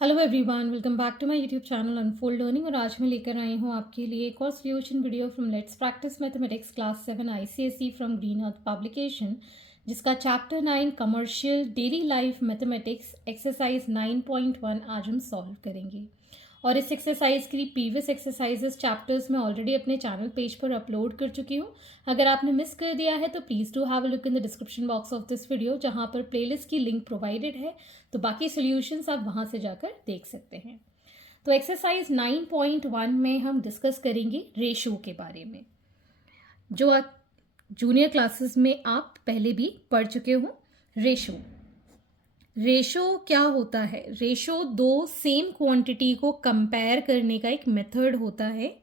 Hello everyone, welcome back to my YouTube channel unfold learning. और आज मैं लेकर आई हूँ आपके लिए एक और solution video from let's practice mathematics class 7 ICSE from green earth publication, जिसका chapter 9 commercial daily life mathematics exercise 9.1 आज हम सॉल्व करेंगे। और इस एक्सरसाइज की प्रीवियस एक्सरसाइजेस चैप्टर्स मैं ऑलरेडी अपने चैनल पेज पर अपलोड कर चुकी हूँ। अगर आपने मिस कर दिया है तो please do have a look in the description box of this video, जहाँ पर प्लेलिस्ट की लिंक प्रोवाइडेड है, तो बाकी सॉल्यूशंस आप वहाँ से जाकर देख सकते हैं। तो एक्सरसाइज 9.1 में हम डिस्कस करेंगे रेशो के बारे में, जो आप जूनियर क्लासेस में आप पहले भी पढ़ चुके हो। रेशो क्या होता है? रेशो दो सेम क्वांटिटी को कंपेयर करने का एक मेथड होता है,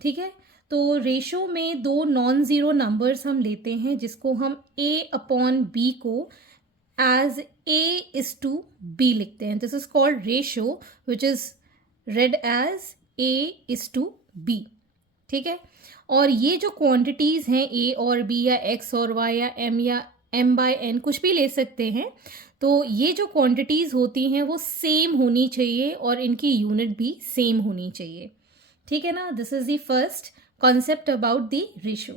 ठीक है। तो रेशो में दो नॉन ज़ीरो नंबर्स हम लेते हैं, जिसको हम a/b को एज a:b लिखते हैं। This is called ratio which is read as a:b, ठीक है। और ये जो क्वांटिटीज़ हैं a और b या x और y या m/n कुछ भी ले सकते हैं, तो ये जो क्वांटिटीज़ होती हैं वो सेम होनी चाहिए और इनकी यूनिट भी सेम होनी चाहिए, ठीक है ना। This is the first concept about the ratio.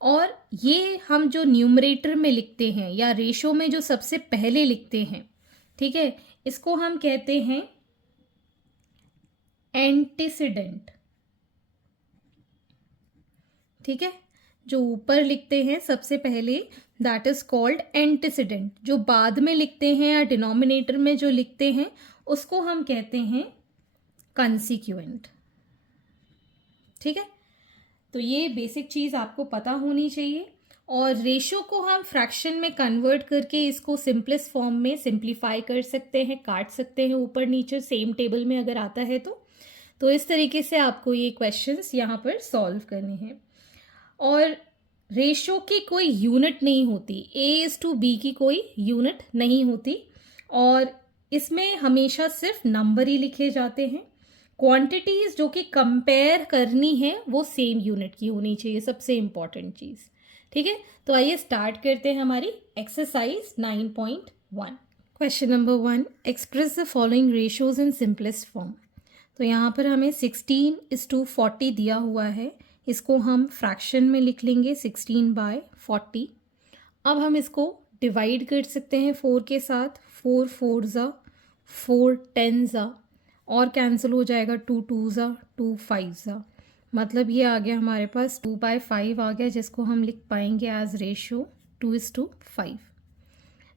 और ये हम जो न्यूमरेटर में लिखते हैं या रेशो में जो सबसे पहले लिखते हैं, ठीक है, इसको हम कहते हैं एंटीसीडेंट, ठीक है। जो ऊपर लिखते हैं सबसे पहले दैट इज कॉल्ड एंटीसीडेंट। जो बाद में लिखते हैं या डिनोमिनेटर में जो लिखते हैं उसको हम कहते हैं कंसिक्वेंट, ठीक है। तो ये बेसिक चीज़ आपको पता होनी चाहिए। और रेशो को हम फ्रैक्शन में कन्वर्ट करके इसको सिंपलेस्ट फॉर्म में सिंप्लीफाई कर सकते हैं, काट सकते हैं ऊपर नीचे सेम टेबल में अगर आता है तो इस तरीके से आपको ये क्वेश्चंस यहाँ पर सॉल्व करने हैं। और रेशो की कोई यूनिट नहीं होती, a/b की कोई यूनिट नहीं होती, और इसमें हमेशा सिर्फ नंबर ही लिखे जाते हैं। क्वांटिटीज़ जो कि कंपेयर करनी है वो सेम यूनिट की होनी चाहिए, सबसे इम्पॉर्टेंट चीज़, ठीक है। तो आइए स्टार्ट करते हैं हमारी exercise 9.1। Question number 1, express the following ratios in simplest form. तो यहाँ पर हमें 16:40 दिया हुआ है, इसको हम फ्रैक्शन में लिख लेंगे 16/40। अब हम इसको डिवाइड कर सकते हैं 4 के साथ, 4 4 ज़ा 4 10 ज़ा, और कैंसिल हो जाएगा 2 2 ज़ा 2 5 ज़ा। मतलब ये आ गया हमारे पास 2/5 आ गया, जिसको हम लिख पाएंगे एज रेशियो 2:5।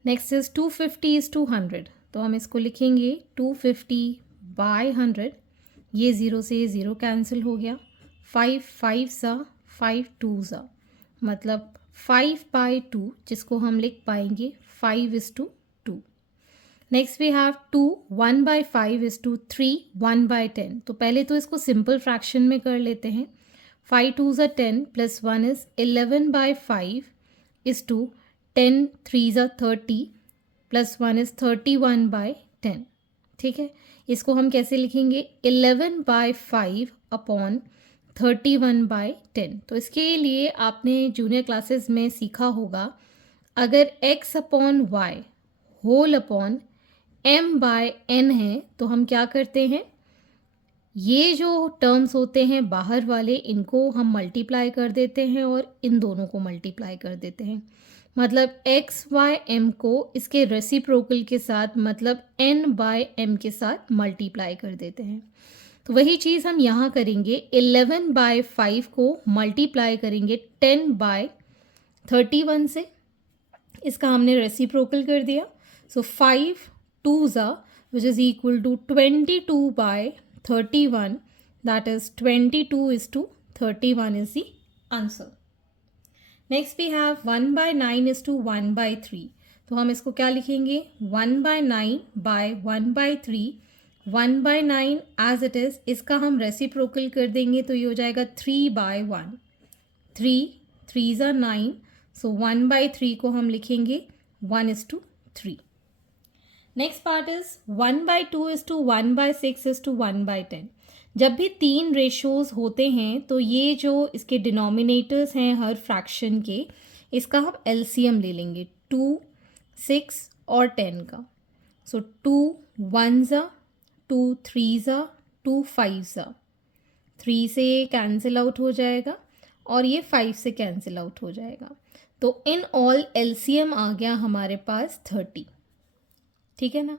नेक्स्ट इज 250:100, तो हम इसको लिखेंगे 250/100। ये 0 से ये 0 कैंसिल हो गया। 5 5 ज़ा 5 2 ज़ा, मतलब 5/2, जिसको हम लिख पाएंगे 5:2। Next we have 2 1/5:3 1/10। तो पहले तो इसको सिंपल फ्रैक्शन में कर लेते हैं। 5 2 ज़ा 10 प्लस 1 इज 11/5 10 3 ज़ा 30 प्लस 1 इज 31/10, ठीक है। इसको हम कैसे लिखेंगे? 11/5 अपॉन 31/10। तो इसके लिए आपने जूनियर क्लासेस में सीखा होगा, अगर x upon Y whole upon m/n है तो हम क्या करते हैं, ये जो टर्म्स होते हैं बाहर वाले, इनको हम मल्टीप्लाई कर देते हैं और इन दोनों को मल्टीप्लाई कर देते हैं। मतलब x/m को इसके रेसिप्रोकल के साथ, मतलब n/m के साथ मल्टीप्लाई कर देते हैं। तो वही चीज़ हम यहाँ करेंगे। 11/5 को मल्टीप्लाई करेंगे 10/31 से, इसका हमने रेसिप्रोकल कर दिया। सो 5 2 ज़ा which is equal to 22/31, that is 22:31 is the answer. Next we have 1/9:1/3। तो हम इसको क्या लिखेंगे? 1/9/1/3। 1/9 एज इट इज़, इसका हम रेसिप्रोकल कर देंगे तो ये हो जाएगा 3/1। 3 3 ज़ा 9, सो 1/3 को हम लिखेंगे 1:3। Next part is 1/2:1/6:1/10। जब भी तीन रेशोज़ होते हैं तो ये जो इसके डिनोमिनेटर्स हैं हर फ्रैक्शन के, इसका हम एलसीएम ले लेंगे 2 6 और 10 का। सो 2 1 ज़ा 2 3 ज़ा 2 5 ज़ा, 3 से कैंसिल आउट हो जाएगा और ये 5 से कैंसिल आउट हो जाएगा। तो इन ऑल एलसीएम आ गया हमारे पास 30। ठीक है ना।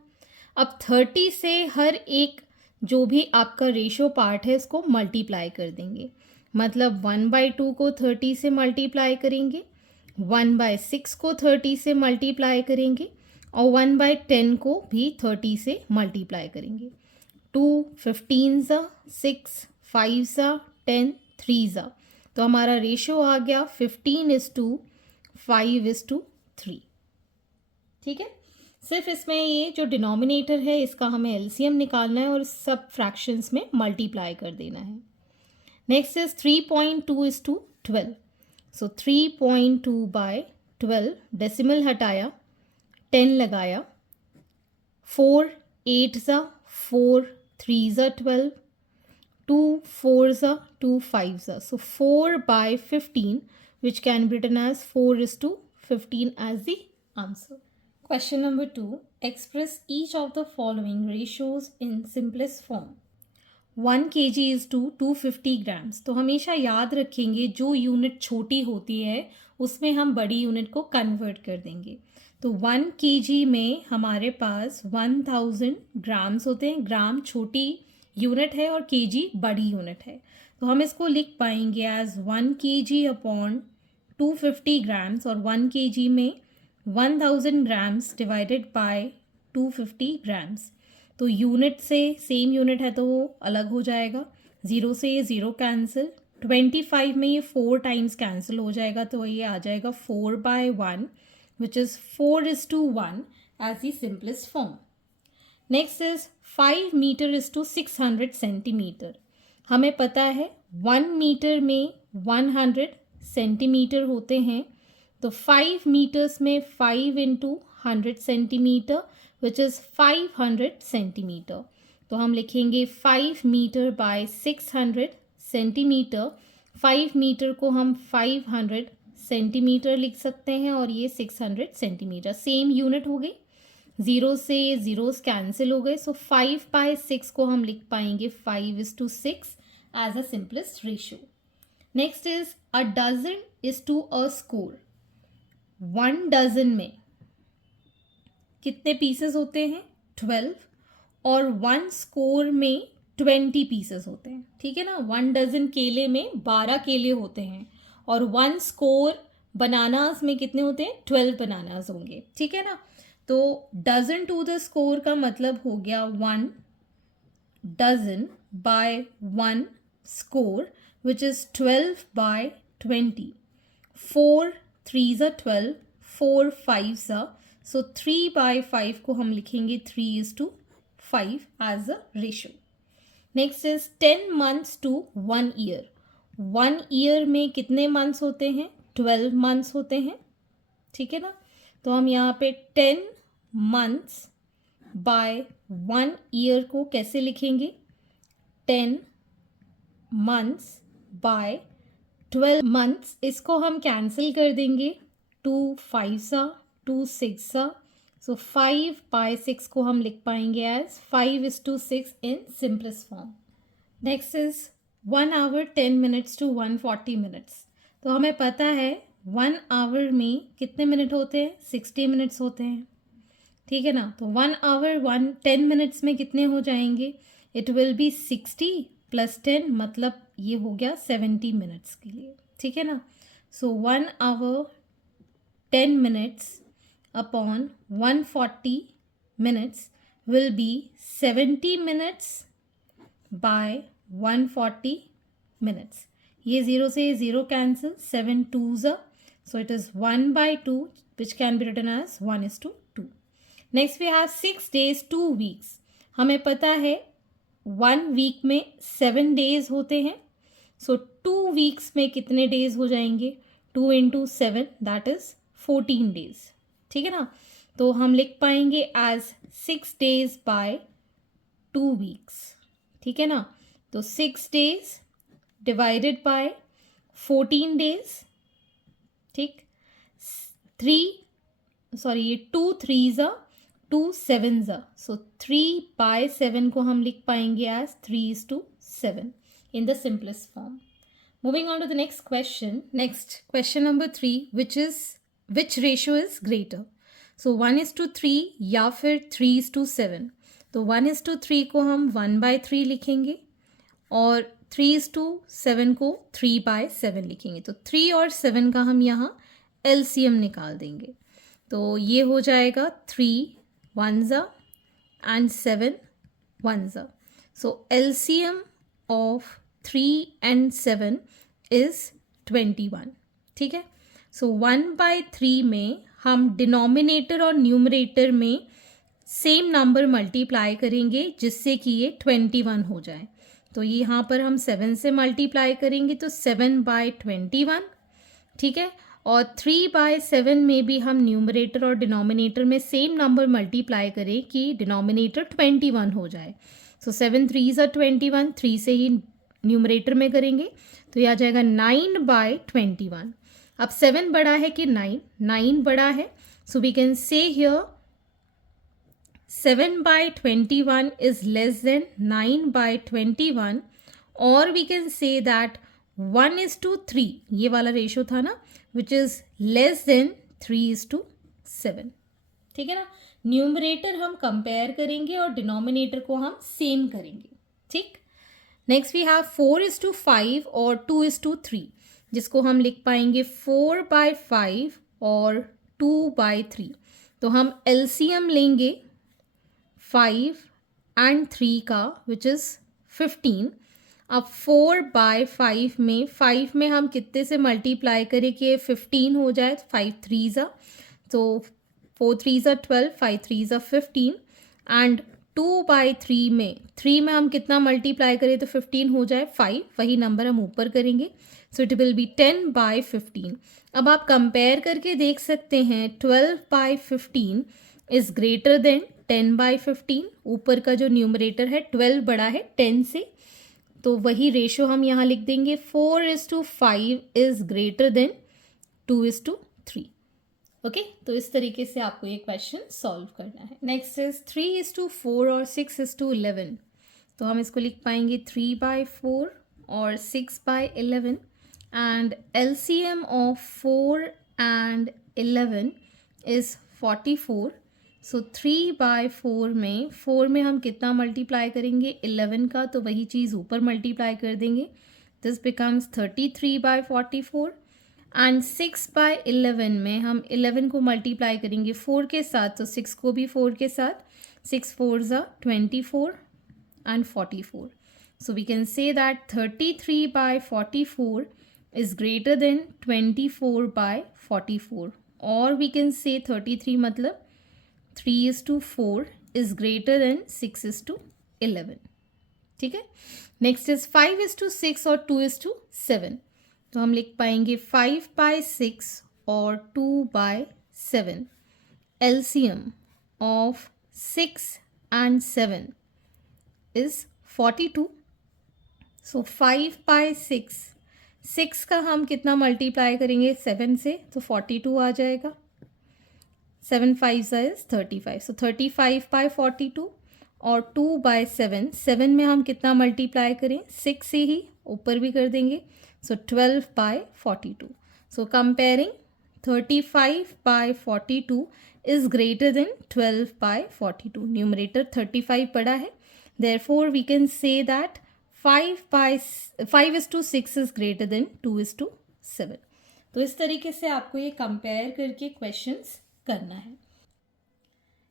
अब 30 से हर एक जो भी आपका रेशियो पार्ट है इसको मल्टीप्लाई कर देंगे। मतलब 1/2 को 30 से मल्टीप्लाई करेंगे, 1/6 को 30 से मल्टीप्लाई करेंगे और 1/10 को भी 30 से मल्टीप्लाई करेंगे। 2 15 ज़ा 6 5 ज़ा 10 3 ज़ा, तो हमारा रेशियो आ गया 15:5:3। ठीक है। सिर्फ इसमें ये जो डिनोमिनेटर है इसका हमें एलसीएम निकालना है और सब फ्रैक्शंस में मल्टीप्लाई कर देना है। Next is 3.2:12। सो 3.2/12, डेसिमल हटाया, 10 लगाया, 4 8 ज़ा 4 3 ज़ा 12, 2 4 ज़ा 2 5 ज़ा, सो 4/15 which can be written as 4:15 as the answer. Question number 2. Express each of the following ratios in simplest form. 1 kg is to 250 grams. तो हमेशा याद रखेंगे जो यूनिट छोटी होती है उसमें हम बड़ी यूनिट को कन्वर्ट कर देंगे। तो 1 kg में हमारे पास 1000 ग्राम्स होते हैं। ग्राम छोटी यूनिट है और kg बड़ी यूनिट है, तो हम इसको लिख पाएंगे एज 1 kg अपॉन 250 ग्राम्स और 1 kg में 1000 ग्राम्स डिवाइडेड बाय 250 ग्राम्स। तो यूनिट से सेम यूनिट है तो वो अलग हो जाएगा, 0 से ये 0 कैंसिल, 25 में ये 4 टाइम्स कैंसिल हो जाएगा, तो ये आ जाएगा 4/1 which is 4:1 as the simplest form. Next is 5 metre is to 600 centimetre. हमें पता है 1 मीटर में 100 सेंटीमीटर होते हैं, तो 5 मीटर्स में 5 into 100 centimetre which is 500 centimetre. तो हम लिखेंगे 5 मीटर बाय 600 सेंटीमीटर। 5 मीटर को हम 500 सेंटीमीटर लिख सकते हैं और ये 600 सेंटीमीटर, सेम यूनिट हो गई, 0 से ज़ीरोस कैंसिल हो गए। सो 5/6 को हम लिख पाएंगे 5:6 as a simplest ratio. Next is a dozen is to a score. 1 dozen में कितने पीसेस होते हैं? 12, और 1 स्कोर में 20 पीसेस होते हैं। ठीक है ना। 1 डजन केले में 12 केले होते हैं और 1 स्कोर बनानास में कितने होते हैं? 12 बनानास होंगे। ठीक है ना। तो डजन टू द स्कोर का मतलब हो गया 1 dozen by 1 score which is 12/20। 4 3 ज़ा 12, 4 5 ज़ा, सो 3/5 को हम लिखेंगे 3:5 as a ratio. Next is 10 months to 1 year. 1 year में कितने मंथ्स होते हैं? 12 मंथ्स होते हैं। ठीक है ना। तो हम यहाँ पे 10 मंथ्स बाय 1 ईयर को कैसे लिखेंगे? 10 मंथ्स बाय 12 मंथ्स, इसको हम कैंसिल कर देंगे, 2 5 सा 2 6 सा, सो 5/6 को हम लिख पाएंगे as 5:6 in simplest form. Next is 1 hour 10 minutes to 140 minutes. तो हमें पता है 1 आवर में कितने मिनट होते हैं? 60 मिनट्स होते हैं। ठीक है ना। तो 1 आवर 10 मिनट्स में कितने हो जाएंगे? इट विल बी 60 + 10, मतलब ये हो गया 70 मिनट्स के लिए। ठीक है ना। So 1 hour 10 minutes upon 140 minutes will be 70 minutes by 140 minutes. ये 0 से 0 कैंसिल, 7 2 ज़ा, so it is 1/2 which can be written as 1:2। Next we have 6 days 2 weeks। हमें पता है 1 वीक में 7 days होते हैं, सो 2 weeks में कितने डेज हो जाएंगे? 2 × 7 दैट इज 14 days। ठीक है ना। तो हम लिख पाएंगे एज 6 days बाय 2 weeks। ठीक है ना। तो 6 days डिवाइडेड बाय 14 days। ठीक, 2 3 ज़ा 2 7 ज़ा, सो 3/7 को हम लिख पाएंगे as 3:7 in the simplest form. Moving on to the next question. Next, question number 3, which ratio is greater? So 1:3 या फिर 3:7. तो 1:3 को हम 1/3 लिखेंगे और 3:7 को 3/7 लिखेंगे. तो 3 और 7 का हम यहाँ एलसीएम निकाल देंगे. तो ये हो जाएगा 3 1s and 7 1s. So LCM of 3 and 7 is 21. ठीक है. सो 1/3 में हम डिनोमिनेटर और न्यूमरेटर में सेम नंबर मल्टीप्लाई करेंगे जिससे कि ये 21 हो जाए. तो ये यहाँ पर हम 7 से मल्टीप्लाई करेंगे तो 7/21. ठीक है. और 3/7 में भी हम न्यूमरेटर और डिनोमिनेटर में सेम नंबर मल्टीप्लाई करें कि डिनोमिनेटर 21 हो जाए. सो 7 3s are 21, 3 से ही न्यूमरेटर में करेंगे तो यह आ जाएगा 9/21. अब 7 बड़ा है कि 9 बड़ा है. So we can say here 7/21 is less than 9/21, और वी कैन से दैट 1:3 ये वाला रेशो था ना, विच इज लेस देन 3:7. ठीक है ना. न्यूमरेटर हम कंपेयर करेंगे और डिनोमिनेटर को हम सेम करेंगे. ठीक. नेक्स्ट वी हैव 4:5 और 2:3, जिसको हम लिख पाएंगे 4/5 और 2/3. तो हम एलसीएम लेंगे 5 and 3 का, विच इज़ 15. अब 4/5 में 5 में हम कितने से मल्टीप्लाई करें कि 15 हो जाए. 5 3s are, तो 4 3s are 12, 5 3s are 15. And 2/3 में 3 में हम कितना मल्टीप्लाई करें तो 15 हो जाए 5. वही नंबर हम ऊपर करेंगे. So it will be 10/15. अब आप कंपेयर करके देख सकते हैं 12/15 इज ग्रेटर देन 10/15. ऊपर का जो न्यूमरेटर है 12 बड़ा है 10 से, तो वही रेशो हम यहाँ लिख देंगे. 4:5 इज ग्रेटर देन 2:3. ओके. तो इस तरीके से आपको ये क्वेश्चन सॉल्व करना है. नेक्स्ट इज 3:4 और 6:11. तो हम इसको लिख पाएंगे 3/4 और 6/11. And LCM of 4 and 11 is 44. सो 3/4 में 4 में हम कितना मल्टीप्लाई करेंगे 11 का, तो वही चीज़ ऊपर मल्टीप्लाई कर देंगे. This becomes 33/44. एंड 6/11 में हम 11 को मल्टीप्लाई करेंगे 4 के साथ, तो 6 को भी 4 के साथ. 6 4s are 24 and 44. So we can say that 33/44 is greater than 24/44. Or we can say 33 मतलब 3:4 is greater than 6:11. ठीक है. नेक्स्ट इज 5:6 और 2:7. तो हम लिख पाएंगे 5/6 और 2/7. LCM of 6 and 7 is 42. सो 5/6, 6 का हम कितना मल्टीप्लाई करेंगे 7 से, तो 42 आ जाएगा. 7 5s is 35. सो 35/42. और 2/7, 7 में हम कितना मल्टीप्लाई करें 6 से ही, ऊपर भी कर देंगे. So 12/42. So comparing 35/42 is greater than 12/42. Numerator 35 पड़ा है, therefore we can say that 5:6 is greater than 2:7. तो इस तरीके से आपको ये कंपेयर करके क्वेश्चंस करना है.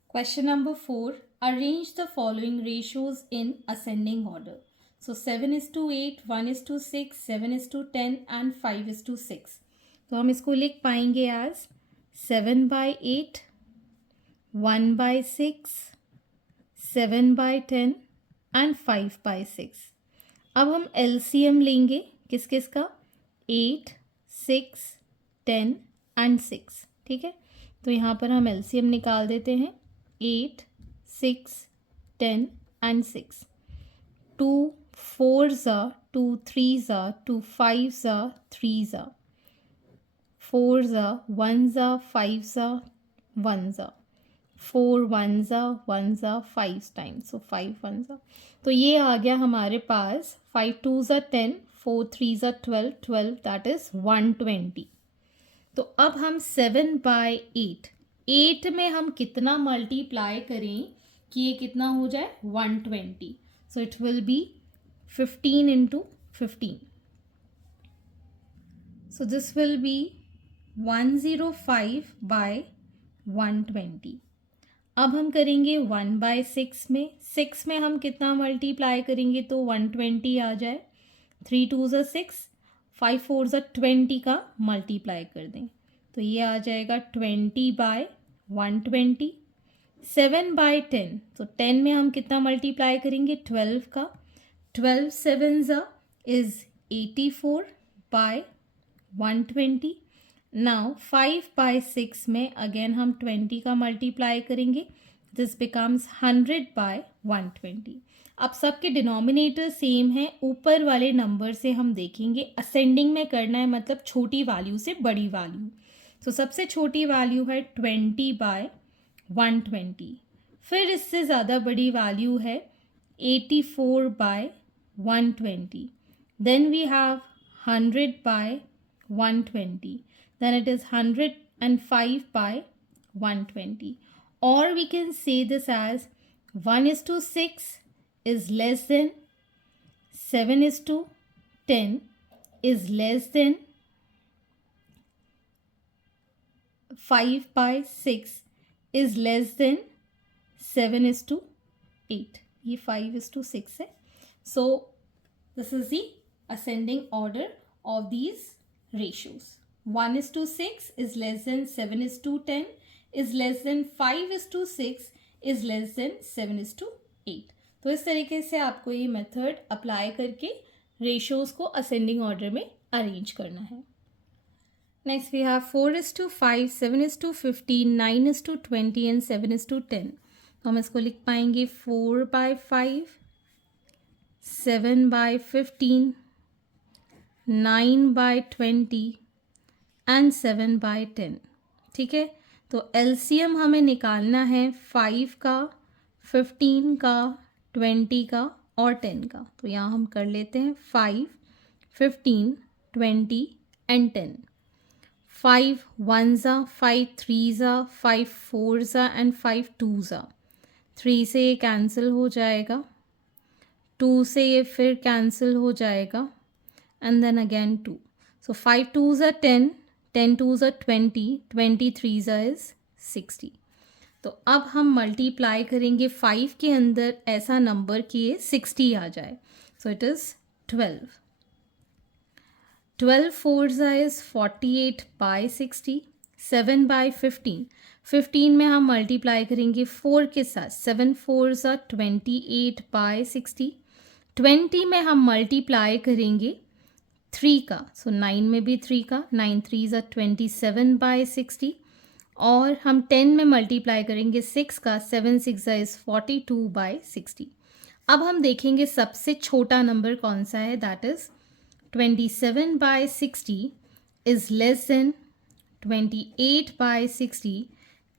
Question number 4, arrange the following ratios in ascending order. So 7:8, 1:6, 7:10 and 5:6. तो हम इसको लिख पाएंगे एज 7/8, 1/6, 7/10 एंड 5/6. अब हम LCM लेंगे किस किस का, 8, 6, 10 एंड 6. ठीक है. तो यहाँ पर हम LCM निकाल देते हैं. 8, 6, 10 and 6. 2 4s are 2 3s are 2 5s are 3s are 4s are 1s are 5s are 1s are 4 1 ज़ा 5 टाइम्स, सो 5 1 ज़ा, तो ये आ गया हमारे पास 5 2 ज़ा 10, 4 3 ज़ा 12, 12 दैट इज़ 120। तो अब हम 7/8, 8 में हम कितना मल्टीप्लाई करें कि ये कितना हो जाए 120, so it will be 15 into 15, so this will be 105/120। अब हम करेंगे 1/6 में, 6 में हम कितना मल्टीप्लाई करेंगे तो 120 आ जाए, 3 2 ज़ा 6, 5 4 ज़ा 20 का मल्टीप्लाई कर दें तो ये आ जाएगा 20/120। 7/10, तो 10 में हम कितना मल्टीप्लाई करेंगे 12 का, 12 7 ज़ा इज़ 84/120। नाउ 5/6 में अगेन हम 20 का मल्टीप्लाई करेंगे, दिस बिकम्स 100/120। अब सबके डिनोमिनेटर सेम है, ऊपर वाले नंबर से हम देखेंगे असेंडिंग में करना है, मतलब छोटी वैल्यू से बड़ी वैल्यू। तो सबसे छोटी वैल्यू है 20/120, फिर इससे ज़्यादा बड़ी वैल्यू है 84/120, then we have 100/120, then it is 105/120, or we can say this as 1:6 is less than 7:10 is less than 5/6 is less than 7:8, ये 5:6 है। So this is the ascending order of these ratios. 1:6 is less than 7:10 is less than 5:6 is less than 7:8। तो इस तरीके से आपको ये method apply करके ratios को असेंडिंग ऑर्डर में अरेंज करना है। Next we have 4:5, 7:15, 9:20 and 7:10। तो हम इसको लिख पाएंगे 4/5, 7/15, 9/20 एंड 7/10। ठीक है, तो एलसीएम हमें निकालना है 5 का, 15 का, 20 का और 10 का। तो यहाँ हम कर लेते हैं 5, 15, 20 एंड 10। 5 1 ज़ा, 5 3 ज़ा, 5 4 ज़ा एंड 5 2 ज़ा। 3 से ये कैंसिल हो जाएगा, 2 से ये फिर कैंसिल हो जाएगा एंड देन अगेन 2। सो 5 2 ज़ा 10, 10 2 ज़ा 20, 23 ज़ा इज़ 60। तो अब हम मल्टीप्लाई करेंगे 5 के अंदर ऐसा नंबर कि ये 60 आ जाए, सो इट इज़ 12। 12 4 ज़ा इज़ 48/60, 7/15, 15 में हम मल्टीप्लाई करेंगे 4 के साथ, 7 4 ज़ा 28/60, 20 में हम मल्टीप्लाई करेंगे 3 का, सो 9 में भी 3 का, 9 3 ज़ा 27/60, और हम 10 में मल्टीप्लाई करेंगे 6 का, 7 6 ज़ा इज़ 42/60। अब हम देखेंगे सबसे छोटा नंबर कौन सा है, that is 27/60 is less than 28/60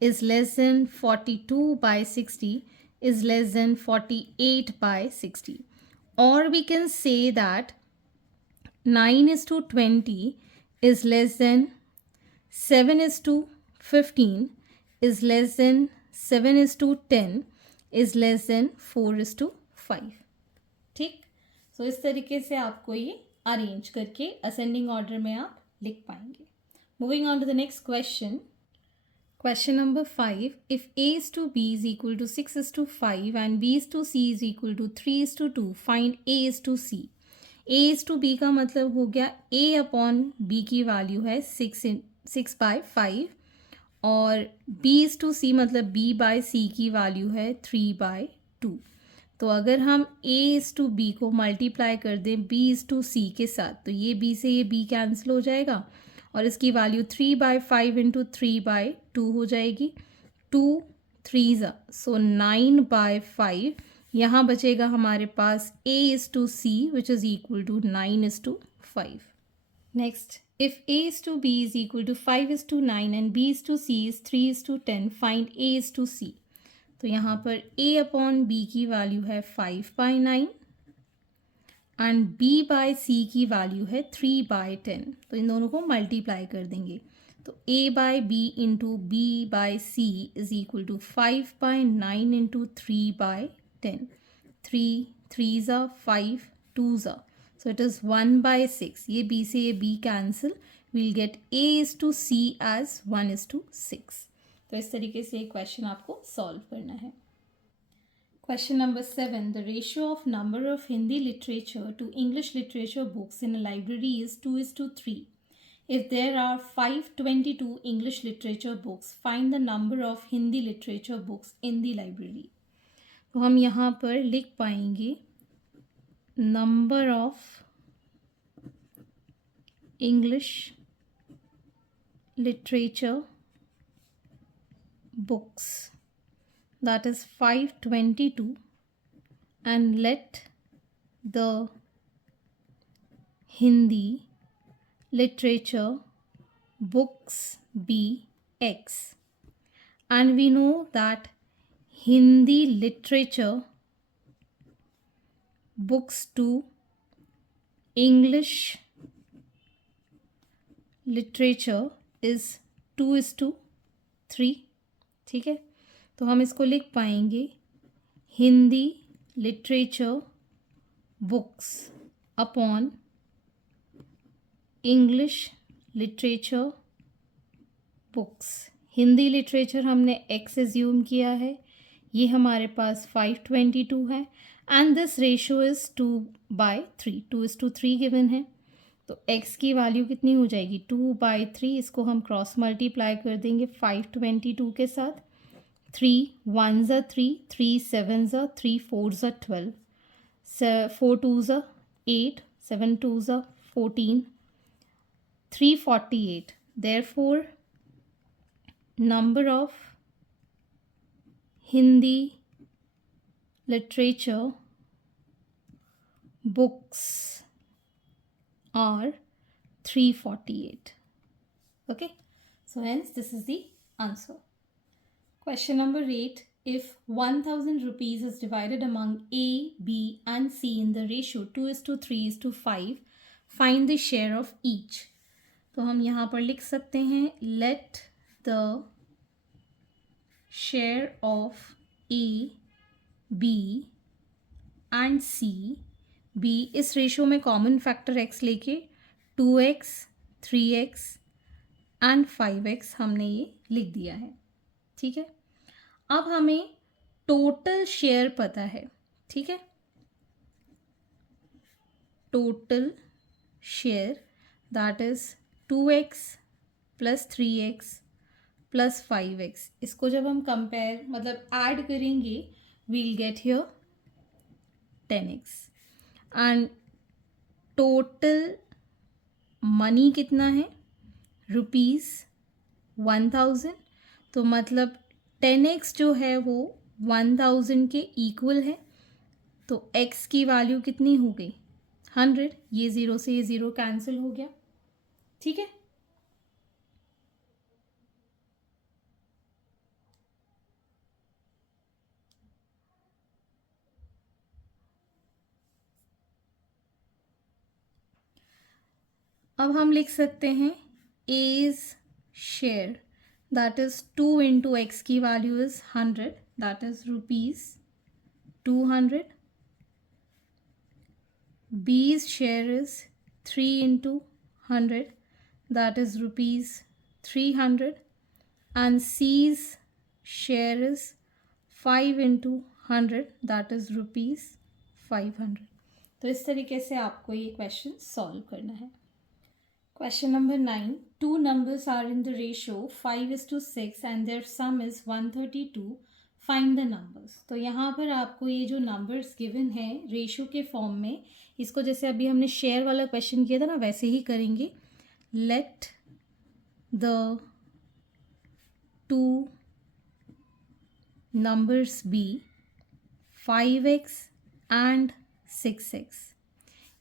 is less than 42/60 is less than 48/60, or we can say that 9:20 is less than 7:15 is less than 7:10 is less than 4:5। ठीक, सो इस तरीके से आपको ये अरेंज करके असेंडिंग ऑर्डर में आप लिख पाएंगे। Moving on to the next question. Question number 5. If A is to B is equal to 6:5 and B is to C is equal to 3:2, find A is to C. A is to B का मतलब हो गया A upon B की value है 6/5 और B is to C मतलब B by C की value है 3/2। तो अगर हम A is to B को मल्टीप्लाई कर दें B is to C के साथ, तो ये B से ये B कैंसिल हो जाएगा और इसकी वैल्यू 3/5 इंटू 3/2 हो जाएगी, 2 3 ज़ा, सो 9/5। यहाँ बचेगा हमारे पास A is to C which is equal to 9:5। Next, if A is to B is equal to 5 is to 9 and B is to C is 3 is to 10, find A is to C. तो यहाँ पर A upon B की value है 5/9 and B by C की value है 3/10. तो इन दोनों को मल्टीप्लाई कर देंगे. तो A by B into B by C is equal to 5/9 into 3/10. 3 ज़ा 5 2 ज़ा, so it is 1/6. ये B से ये B cancel. we'll get A is to C as 1:6. तो इस तरीके से ये क्वेश्चन आपको सॉल्व करना है. Question number 7. The ratio of number of Hindi literature to English literature books in a library is 2:3. If there are 522 English literature books, find the number of Hindi literature books in the library. तो हम यहाँ पर लिख पाएंगे number of English literature books, that is 522, and let the Hindi literature books be X. And we know that Hindi literature books to English literature is 2:3. ठीक है, तो हम इसको लिख पाएंगे Hindi literature books upon English literature books. Hindi literature हमने x assume किया है, ये हमारे पास 522 है and this ratio is 2/3. 2:3 given है, तो x की वैल्यू कितनी हो जाएगी 2/3. इसको हम क्रॉस मल्टीप्लाई कर देंगे 522 के साथ. 3 1 ज़ा 3, 3 7 ज़ा 3, 4 ज़ा 12, 4 2 ज़ा 8, 7 2 ज़ा 14, 348. Therefore, number of Hindi literature books are 348. Okay, so hence this is the answer. Question number 8. If 1000 rupees is divided among A, B and C in the ratio 2:3:5, find the share of each. तो हम यहाँ पर लिख सकते हैं let the share of A, B and C be, इस ratio में common factor x लेके 2x, 3x एंड 5x हमने ये लिख दिया है. ठीक है, अब हमें टोटल शेयर पता है. ठीक है, total share that is 2x plus 3x plus 5x. इसको जब हम कंपेयर मतलब ऐड करेंगे we'll get here 10x. And total money कितना है ₹1000. तो मतलब 10x जो है वो 1000 के इक्वल है. तो x की वैल्यू कितनी हो गई 100. ये 0 से ये 0 कैंसिल हो गया. ठीक है, अब हम लिख सकते हैं A's share, that is 2 into x की value is 100, that is ₹200. B's share is 3 into 100, that is ₹300. And C's share is 5 into 100, that is ₹500. तो इस तरीके से आपको ये क्वेश्चन सॉल्व करना है. Question number 9. Two numbers are in the ratio 5:6 and their sum is 132. Find the numbers. तो यहाँ पर आपको ये जो numbers given है रेशियो के फॉर्म में, इसको जैसे अभी हमने शेयर वाला क्वेश्चन किया था ना वैसे ही करेंगे. Let the two numbers be 5x and 6x.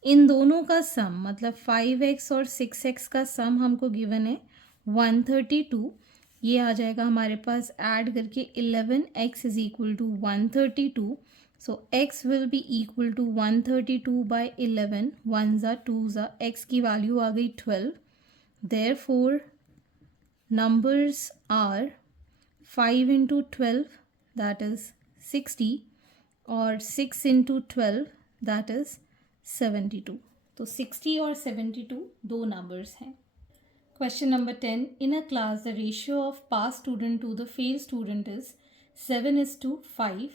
इन दोनों का सम मतलब 5x और 6x का सम हमको गिवन है 132। ये आ जाएगा हमारे पास ऐड करके 11x is equal to 132। So x will be equal to 132 by 11, 1 ज़ा 2 ज़ा, x की वैल्यू आ गई 12। Therefore numbers are 5 into 12 that is 60 और 6 into 12 that is 72। तो 60 और 72 दो numbers हैं। Question number 10. In a class, the ratio of pass student to the fail student is 7:5.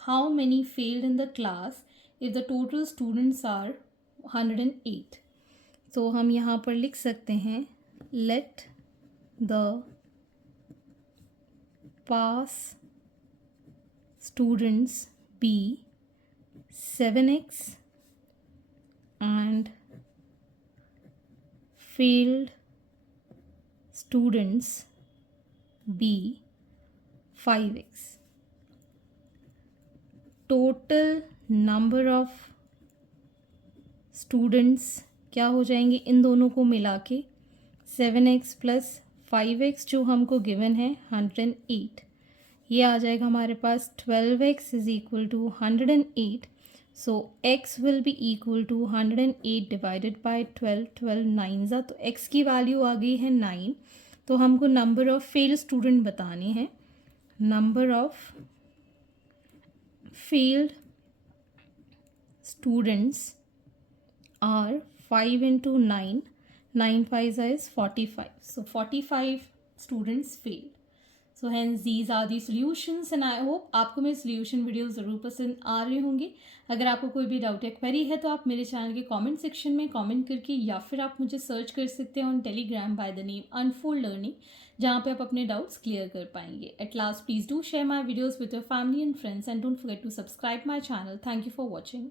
How many failed in the class if the total students are 108? तो हम यहाँ पर लिख सकते हैं let the pass students be 7x and failed students be 5x. Total number of students क्या हो जाएंगे इन दोनों को मिला के 7x प्लस 5x जो हमको गिवन है 108। ये आ जाएगा हमारे पास 12x is equal to 108। So x will be equal to 108 divided by 12, 12 9 ज़ा, तो x की वैल्यू आ गई है 9। तो हमको नंबर ऑफ फेल स्टूडेंट बताने हैं। Number of failed students are 5 into 9, 9 5 is 45. So 45 students failed. So hence these are the solutions and I hope आपको मेरे solution वीडियो ज़रूर पसंद आ रहे होंगे। अगर आपको कोई भी डाउट या क्वेरी है तो आप मेरे चैनल के कमेंट सेक्शन में कमेंट करके या फिर आप मुझे सर्च कर सकते हैं on Telegram by the name unfold learning, जहाँ पे आप अपने डाउट्स क्लियर कर पाएंगे। At last please do share my videos with your family and friends and don't forget to subscribe my channel. Thank you for watching.